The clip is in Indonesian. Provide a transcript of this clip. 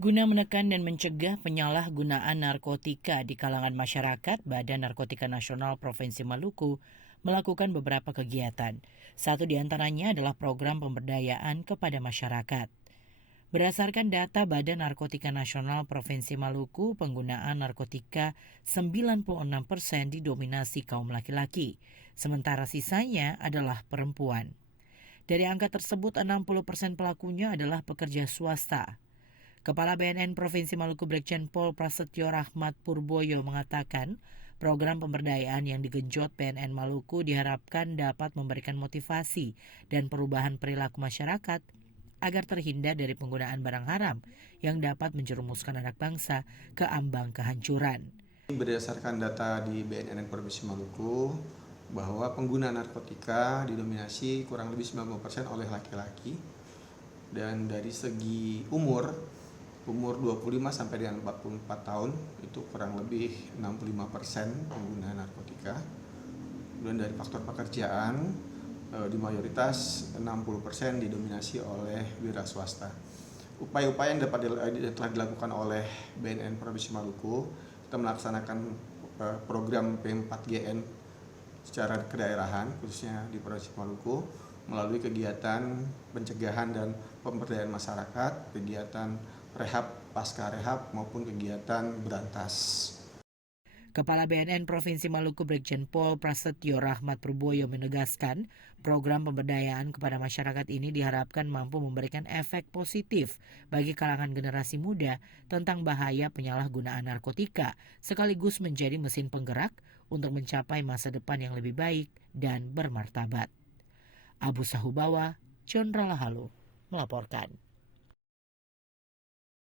Guna menekan dan mencegah penyalahgunaan narkotika di kalangan masyarakat, Badan Narkotika Nasional Provinsi Maluku melakukan beberapa kegiatan. Satu di antaranya adalah program pemberdayaan kepada masyarakat. Berdasarkan data Badan Narkotika Nasional Provinsi Maluku, penggunaan narkotika 96% didominasi kaum laki-laki, sementara sisanya adalah perempuan. Dari angka tersebut, 60% pelakunya adalah pekerja swasta. Kepala BNN Provinsi Maluku Brigjen Pol Prasetyo Rahmat Purboyo mengatakan, program pemberdayaan yang digenjot BNN Maluku diharapkan dapat memberikan motivasi dan perubahan perilaku masyarakat agar terhindar dari penggunaan barang haram yang dapat menjerumuskan anak bangsa ke ambang kehancuran. Berdasarkan data di BNN Provinsi Maluku, bahwa pengguna narkotika didominasi kurang lebih 90% oleh laki-laki, dan dari segi umur 25 sampai dengan 44 tahun itu kurang lebih 65% pengguna narkotika. Kemudian dari faktor pekerjaan di mayoritas 60% didominasi oleh wira swasta. Upaya-upaya yang telah dilakukan oleh BNN Provinsi Maluku, kita melaksanakan program P4GN secara kedaerahan khususnya di Provinsi Maluku melalui kegiatan pencegahan dan pemberdayaan masyarakat, kegiatan rehab pasca rehab maupun kegiatan berantas. Kepala BNN Provinsi Maluku Brigjen Pol Prasetyo Rahmat Purboyo menegaskan, program pemberdayaan kepada masyarakat ini diharapkan mampu memberikan efek positif bagi kalangan generasi muda tentang bahaya penyalahgunaan narkotika, sekaligus menjadi mesin penggerak untuk mencapai masa depan yang lebih baik dan bermartabat. Abu Sahubawa, John Rahalo melaporkan.